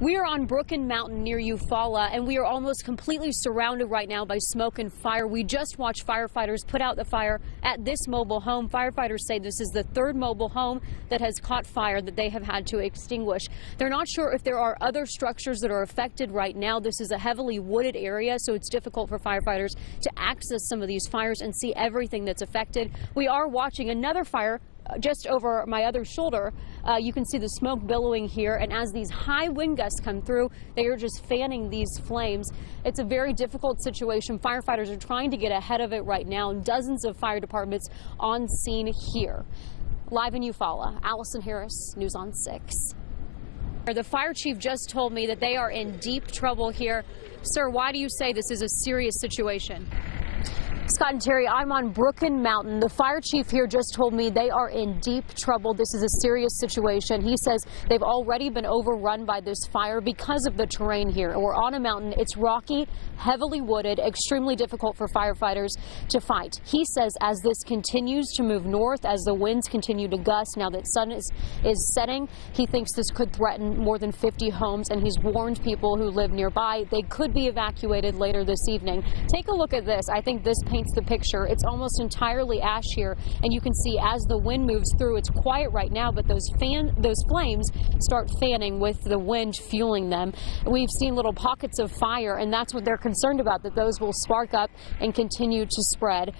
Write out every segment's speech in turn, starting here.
We are on Brooken Mountain near Eufaula, and we are almost completely surrounded right now by smoke and fire. We just watched firefighters put out the fire at this mobile home. Firefighters say this is the third mobile home that has caught fire that they have had to extinguish. They're not sure if there are other structures that are affected right now. This is a heavily wooded area, so it's difficult for firefighters to access some of these fires and see everything that's affected. We are watching another fire just over my other shoulder. You can see the smoke billowing here, and as these high wind gusts come through, they are just fanning these flames. It's a very difficult situation. Firefighters are trying to get ahead of it right now. Dozens of fire departments on scene here. Live in Eufaula, Allison Harris, News on 6. The fire chief just told me that they are in deep trouble here. Sir, why do you say this is a serious situation? Scott and Terry, I'm on Brooken Mountain. The fire chief here just told me they are in deep trouble. This is a serious situation. He says they've already been overrun by this fire because of the terrain here. We're on a mountain. It's rocky, heavily wooded, extremely difficult for firefighters to fight. He says as this continues to move north, as the winds continue to gust, now that sun is setting, he thinks this could threaten more than 50 homes, and he's warned people who live nearby they could be evacuated later this evening. Take a look at this. I think this paints the picture. It's almost entirely ash here, and you can see as the wind moves through, it's quiet right now, but those flames start fanning with the wind fueling them. We've seen little pockets of fire, and that's what they're concerned about, that those will spark up and continue to spread.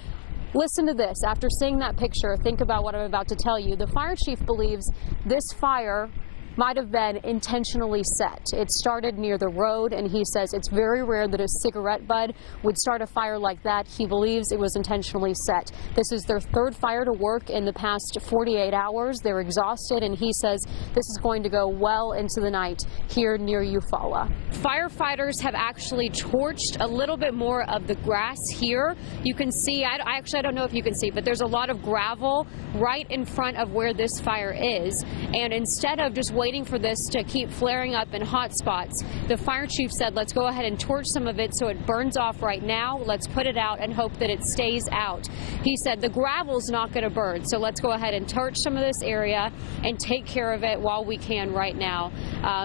Listen to this. After seeing that picture, think about what I'm about to tell you. The fire chief believes this fire might have been intentionally set. It started near the road, and he says it's very rare that a cigarette butt would start a fire like that. He believes it was intentionally set. This is their third fire to work in the past 48 hours. They're exhausted, and he says this is going to go well into the night here near Eufaula. Firefighters have actually torched a little bit more of the grass here. You can see, I don't know if you can see, but there's a lot of gravel right in front of where this fire is, and instead of just waiting for this to keep flaring up in hot spots, the fire chief said, let's go ahead and torch some of it so it burns off right now. Let's put it out and hope that it stays out. He said the gravel's not going to burn, so let's go ahead and torch some of this area and take care of it while we can right now.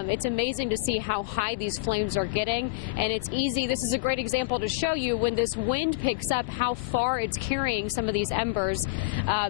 It's amazing to see how high these flames are getting, and it's easy. This is a great example to show you when this wind picks up how far it's carrying some of these embers.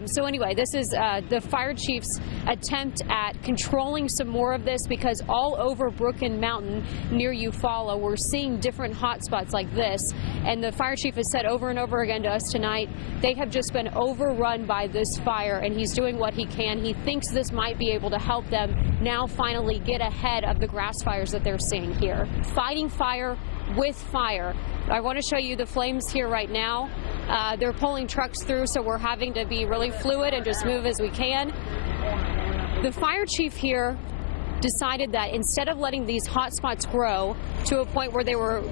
So anyway, this is the fire chief's attempt at controlling some more of this, because all over Brooken Mountain near Eufaula, we're seeing different hot spots like this, and the fire chief has said over and over again to us tonight they have just been overrun by this fire, and he's doing what he can. He thinks this might be able to help them now finally get ahead of the grass fires that they're seeing here. Fighting fire with fire. I want to show you the flames here right now. They're pulling trucks through, so we're having to be really fluid and just move as we can. The fire chief here decided that instead of letting these hot spots grow to a point where they were,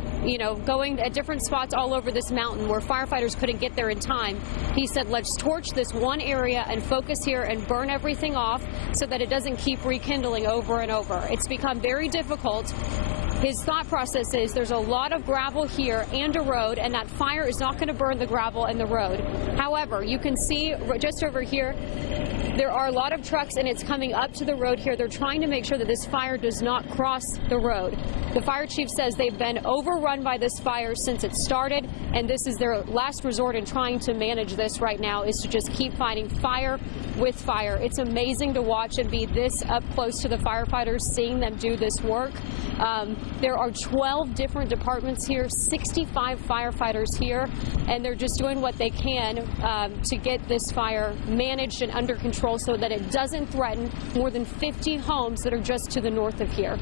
going at different spots all over this mountain where firefighters couldn't get there in time, he said, let's torch this one area and focus here and burn everything off so that it doesn't keep rekindling over and over. It's become very difficult. His thought process is there's a lot of gravel here and a road, and that fire is not going to burn the gravel and the road. However, you can see just over here, there are a lot of trucks, and it's coming up to the road here. They're trying to make sure that this fire does not cross the road. The fire chief says they've been overrun by this fire since it started, and this is their last resort in trying to manage this right now, is to just keep fighting fire with fire. It's amazing to watch and be this up close to the firefighters, seeing them do this work. There are 12 different departments here, 65 firefighters here, and they're just doing what they can to get this fire managed and under control so that it doesn't threaten more than 50 homes that are just to the north of here.